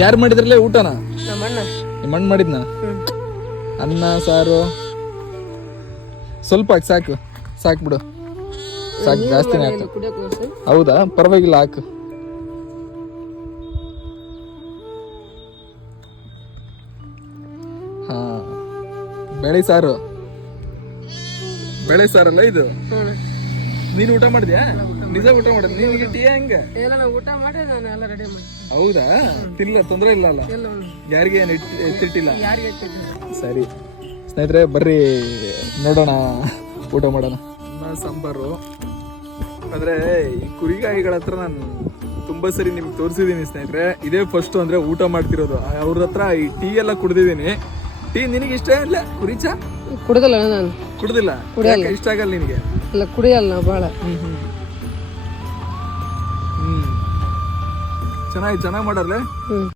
ಯಾರು ಮಾಡಿದ್ರಲ್ಲೇ ಊಟನ? ನಮ್ಮ ಅಣ್ಣ. ನಿಮ್ಮ ಅಣ್ಣ ಮಾಡಿದ್ನ? ಅನ್ನ ಸಾರು ಸ್ವಲ್ಪ ಹಾಕಿ, ಸಾಕು ಸಾಕು ಬಿಡು, ಸಾಕು, ಜಾಸ್ತಿನೇ ಹಾಕು. ಹೌದಾ, ಪರವಾಗಿಲ್ಲ ಹಾಕು. ಹಾ, ಬೇಳೆ ಸಾರು, ಬೇಳೆ ಸಾರಲ್ಲ ಇದು. ನೀನು ಊಟ ಮಾಡಿದ್ಯಾ? ನಿಜ ಊಟ ಮಾಡಿದ್? ನಿನ್ಗೆ ಟೀ ಹೆಂಗ? ಊಟ ಮಾಡಿ ನಾನು ಎಲ್ಲ ರೆಡಿ ಮಾಡಿ. ಹೌದಾ, ತಿಲ್ಲ, ತೊಂದ್ರೆ ಇಲ್ಲ ಅಲ್ಲ? ಯಾರಿಗೆ ಏನು ಎತ್ತಿಟ್ಟಿಲ್ಲ? ಸರಿ ಸ್ನೇಹಿತರೆ, ಬರ್ರಿ ನೋಡೋಣ, ಊಟ ಮಾಡೋಣ. ಅನ್ನ ಸಾಂಬಾರು. ಅಂದ್ರೆ ಈ ಕುರಿಗಾಯಿಗಳ ಹತ್ರ ನಾನು ತುಂಬಾ ಸರಿ ನಿಮ್ಗೆ ತೋರಿಸಿದೀನಿ ಸ್ನೇಹಿತರೆ. ಇದೇ ಫಸ್ಟ್ ಅಂದ್ರೆ ಊಟ ಮಾಡ್ತಿರೋದು. ಅವ್ರ ಹತ್ರ ಈ ಟೀ ಎಲ್ಲ ಕುಡ್ದಿದ್ದೀನಿ. ಟೀ ನಿನಗೆ ಇಷ್ಟ ಇಲ್ಲ? ಕುರಿ ಚಾ ಕುಡ್ದಲ್ಲ ನಾನು. ಕುಡ್ದಿಲ್ಲ? ಇಷ್ಟ ಆಗಲ್ಲ ನಿನಗೆ? ಇಲ್ಲ, ಕುಡಿಯಲ್ಲ ನಾವು ಭಾಳ. ಚೆನ್ನಾಗಿ ಮಾಡಲ್ಲ.